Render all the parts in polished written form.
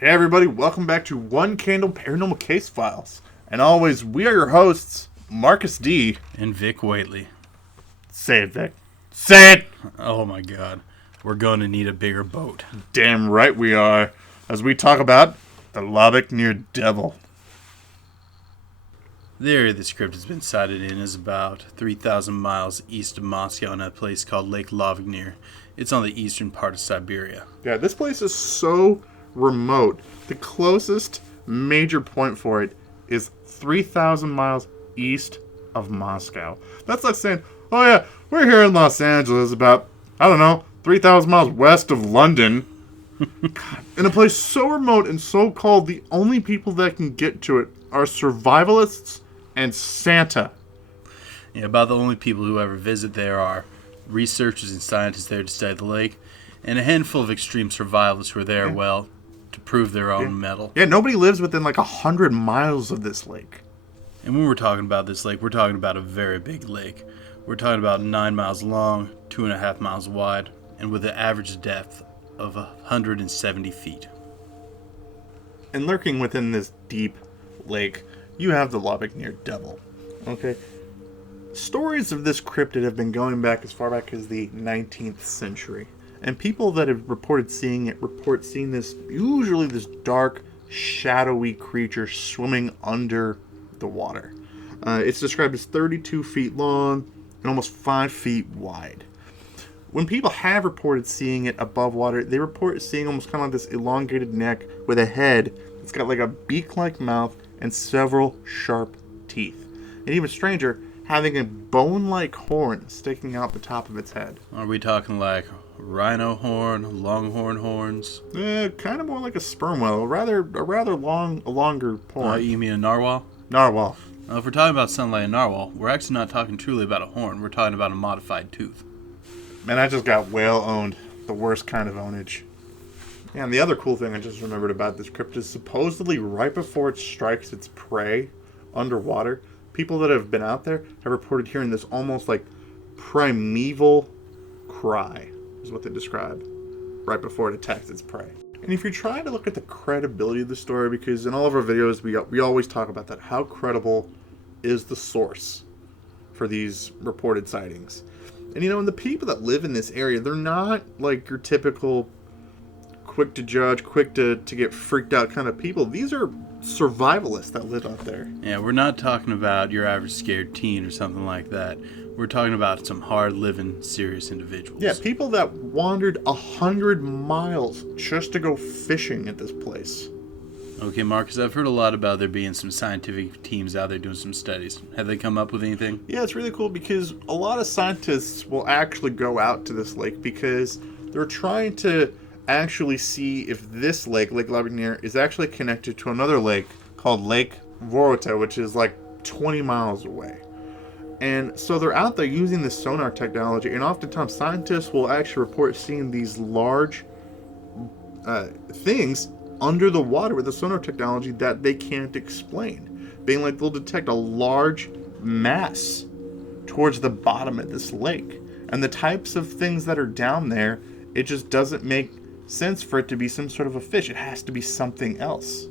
Hey everybody, welcome back to One Candle Paranormal Case Files. And always, we are your hosts, Marcus D. And Vic Waitley. Say it, Vic. Say it! Oh my god. We're going to need a bigger boat. Damn right we are, as we talk about the Labynkyr Devil. The area this cryptid has been sighted in is about 3,000 miles east of Moscow in a place called Lake Labynkyr. It's on the eastern part of Siberia. Yeah, this place is so remote. The closest major point for it is 3,000 miles east of Moscow. That's like saying, oh yeah, we're here in Los Angeles about, 3,000 miles west of London. God, in a place so remote and so cold, the only people that can get to it are survivalists and Santa. Yeah, about the only people who ever visit there are researchers and scientists there to study the lake, and a handful of extreme survivalists who are there, to prove their own mettle. Yeah, nobody lives within like 100 miles of this lake. And when we're talking about this lake, we're talking about a very big lake. We're talking about 9 miles long, 2.5 miles wide, and with an average depth of 170 feet. And lurking within this deep lake, you have the Labynkyr Devil. Okay? Stories of this cryptid have been going back as far back as the 19th century. And people that have reported seeing it report seeing this, usually this dark, shadowy creature swimming under the water. It's described as 32 feet long and almost 5 feet wide. When people have reported seeing it above water, they report seeing almost kind of like this elongated neck with a head that's got like a beak-like mouth and several sharp teeth. And even stranger, having a bone-like horn sticking out the top of its head. Are we talking like rhino horn, longhorn horns? Kind of more like a sperm whale, a rather longer horn. You mean a narwhal? Narwhal. If we're talking about something like a narwhal, we're actually not talking truly about a horn. We're talking about a modified tooth. Man, I just got whale owned. The worst kind of ownage. Yeah, and the other cool thing I just remembered about this cryptid is supposedly right before it strikes its prey underwater, people that have been out there have reported hearing this almost like primeval cry, is what they describe, right before it attacks its prey. And if you're trying to look at the credibility of the story, because in all of our videos we always talk about that, how credible is the source for these reported sightings? And and the people that live in this area, they're not like your typical quick to judge, quick to get freaked out kind of people. These are survivalists that live out there. Yeah, we're not talking about your average scared teen or something like that. We're talking about some hard-living, serious individuals. Yeah, people that wandered 100 miles just to go fishing at this place. Okay, Marcus, I've heard a lot about there being some scientific teams out there doing some studies. Have they come up with anything? Yeah, it's really cool because a lot of scientists will actually go out to this lake because they're trying to actually see if this lake, Lake Labynkyr, is actually connected to another lake called Lake Vorota, which is like 20 miles away. And so they're out there using this sonar technology, and oftentimes scientists will actually report seeing these large things under the water with the sonar technology that they can't explain. Being like they'll detect a large mass towards the bottom of this lake. And the types of things that are down there, it just doesn't make sense for it to be some sort of a fish. It has to be something else.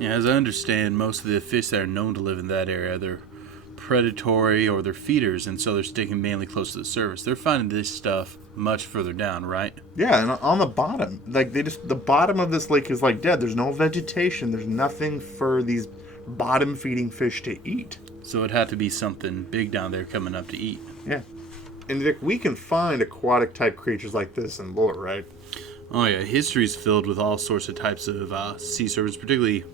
Yeah, as I understand, most of the fish that are known to live in that area, they're predatory or they're feeders, and so they're sticking mainly close to the surface. They're finding this stuff much further down, right? Yeah, and on the bottom, like the bottom of this lake is like dead. There's no vegetation. There's nothing for these bottom feeding fish to eat. So it had to be something big down there coming up to eat. Yeah, and we can find aquatic type creatures like this in lore, right? Oh yeah, history is filled with all sorts of types of sea serpents, particularly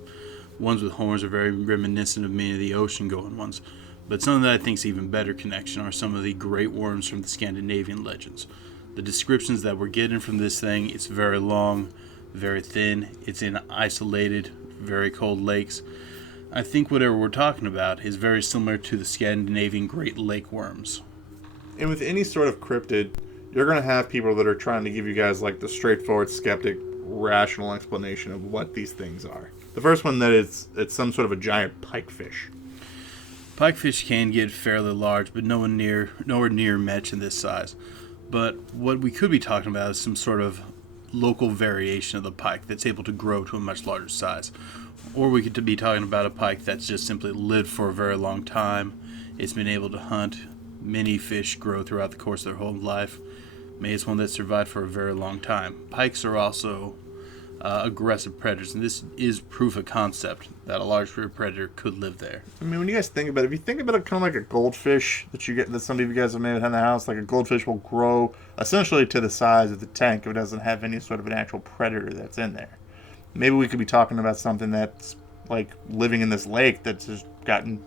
ones with horns are very reminiscent of many of the ocean-going ones. But something that I think is even better connection are some of the great worms from the Scandinavian legends. The descriptions that we're getting from this thing, it's very long, very thin, it's in isolated, very cold lakes. I think whatever we're talking about is very similar to the Scandinavian great lake worms. And with any sort of cryptid, you're going to have people that are trying to give you guys like the straightforward, skeptic, rational explanation of what these things are. The first one that it's some sort of a giant pikefish. Pikefish can get fairly large, but nowhere near much in this size. But what we could be talking about is some sort of local variation of the pike that's able to grow to a much larger size. Or we could be talking about a pike that's just simply lived for a very long time. It's been able to hunt many fish, grow throughout the course of their whole life. Maybe it's one that survived for a very long time. Pikes are also aggressive predators, and this is proof of concept that a large predator could live there. I mean, when you guys think about it, if you think about it kind of like a goldfish that some of you guys have maybe had in the house, like a goldfish will grow essentially to the size of the tank if it doesn't have any sort of an actual predator that's in there. Maybe we could be talking about something that's like living in this lake that's just gotten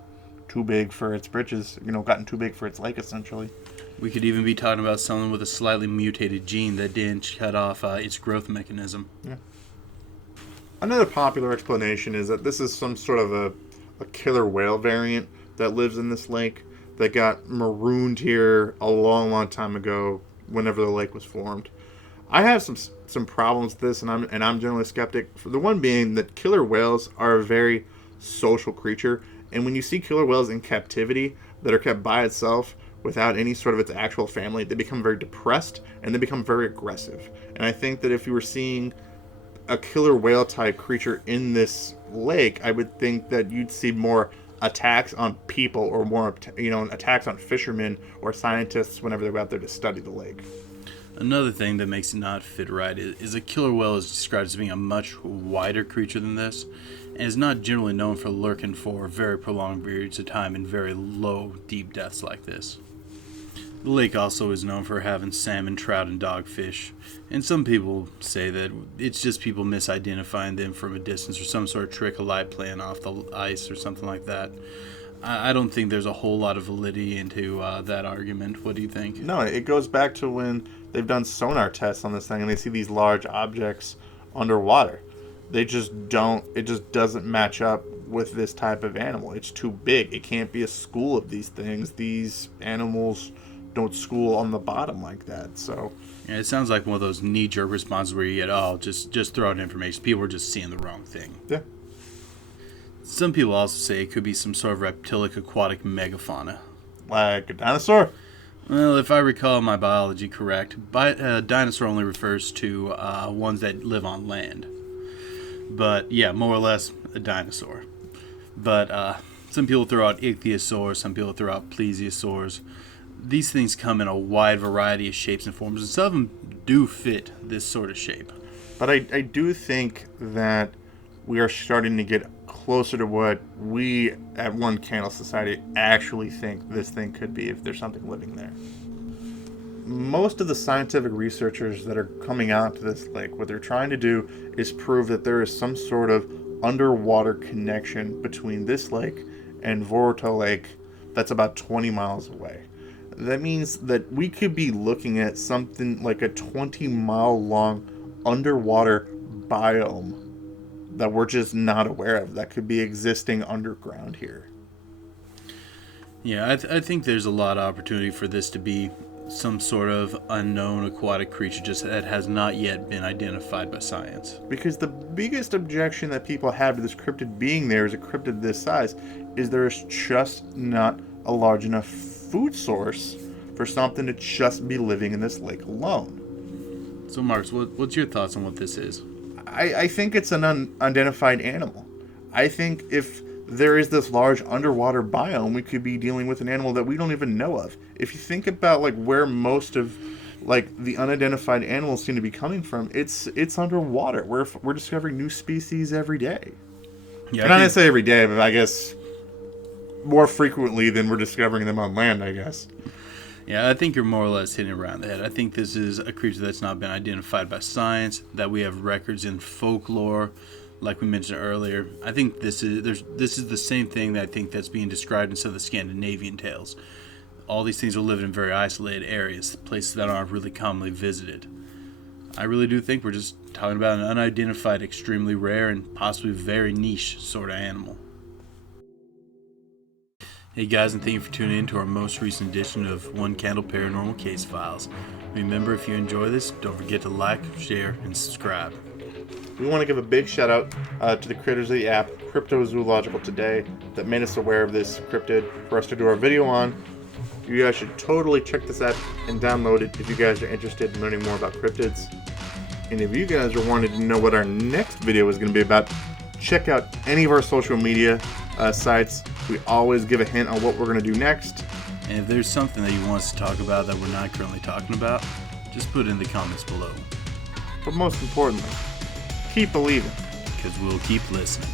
too big for its britches, gotten too big for its lake, essentially. We could even be talking about someone with a slightly mutated gene that didn't cut off its growth mechanism. Yeah. Another popular explanation is that this is some sort of a killer whale variant that lives in this lake that got marooned here a long, long time ago whenever the lake was formed. I have some problems with this, and I'm generally skeptic. For the one being that killer whales are a very social creature, and when you see killer whales in captivity that are kept by itself without any sort of its actual family, they become very depressed and they become very aggressive. And I think that if you were seeing a killer whale type creature in this lake, I would think that you'd see more attacks on people or more attacks on fishermen or scientists whenever they go out there to study the lake. Another thing that makes it not fit right is a killer whale is described as being a much wider creature than this, and is not generally known for lurking for very prolonged periods of time in very low, deep depths like this. The lake also is known for having salmon, trout, and dogfish, and some people say that it's just people misidentifying them from a distance or some sort of trick of light playing off the ice or something like that. I don't think there's a whole lot of validity into that argument. What do you think? No, it goes back to when they've done sonar tests on this thing and they see these large objects underwater. It just doesn't match up with this type of animal. It's too big. It can't be a school of these things. These animals don't school on the bottom like that. So yeah, it sounds like one of those knee-jerk responses where you get, just throw out information. People are just seeing the wrong thing. Yeah. Some people also say it could be some sort of reptilic aquatic megafauna. Like a dinosaur? Well, if I recall my biology correct, dinosaur only refers to ones that live on land. But yeah, more or less a dinosaur. But some people throw out ichthyosaurs, some people throw out plesiosaurs. These things come in a wide variety of shapes and forms, and some of them do fit this sort of shape. But I do think that we are starting to get closer to what we at One Candle Society actually think this thing could be if there's something living there. Most of the scientific researchers that are coming out to this lake, what they're trying to do is prove that there is some sort of underwater connection between this lake and Vorota Lake that's about 20 miles away. That means that we could be looking at something like a 20-mile long underwater biome that we're just not aware of that could be existing underground here. Yeah, I think there's a lot of opportunity for this to be some sort of unknown aquatic creature just that has not yet been identified by science. Because the biggest objection that people have to this cryptid being there as a cryptid this size is there's just not a large enough food source for something to just be living in this lake alone. So, Marcus, what's your thoughts on what this is? I think it's an unidentified animal. I think if there is this large underwater biome, we could be dealing with an animal that we don't even know of. If you think about like where most of like the unidentified animals seem to be coming from, it's underwater. We're discovering new species every day. Yeah, not necessarily every day, but I guess more frequently than we're discovering them on land, I guess. Yeah, I think you're more or less hitting around the head. I think this is a creature that's not been identified by science, that we have records in folklore, like we mentioned earlier. I think this is the same thing that I think that's being described in some of the Scandinavian tales. All these things are living in very isolated areas, places that aren't really commonly visited. I really do think we're just talking about an unidentified, extremely rare, and possibly very niche sort of animal. Hey guys, and thank you for tuning in to our most recent edition of One Candle Paranormal Case Files. Remember, if you enjoy this, don't forget to like, share, and subscribe. We want to give a big shout out to the creators of the app Cryptozoological Today that made us aware of this cryptid for us to do our video on. You guys should totally check this out and download it if you guys are interested in learning more about cryptids. And if you guys are wanting to know what our next video is going to be about, check out any of our social media sites. We always give a hint on what we're going to do next. And if there's something that you want us to talk about that we're not currently talking about, just put it in the comments below. But most importantly, keep believing. Because we'll keep listening.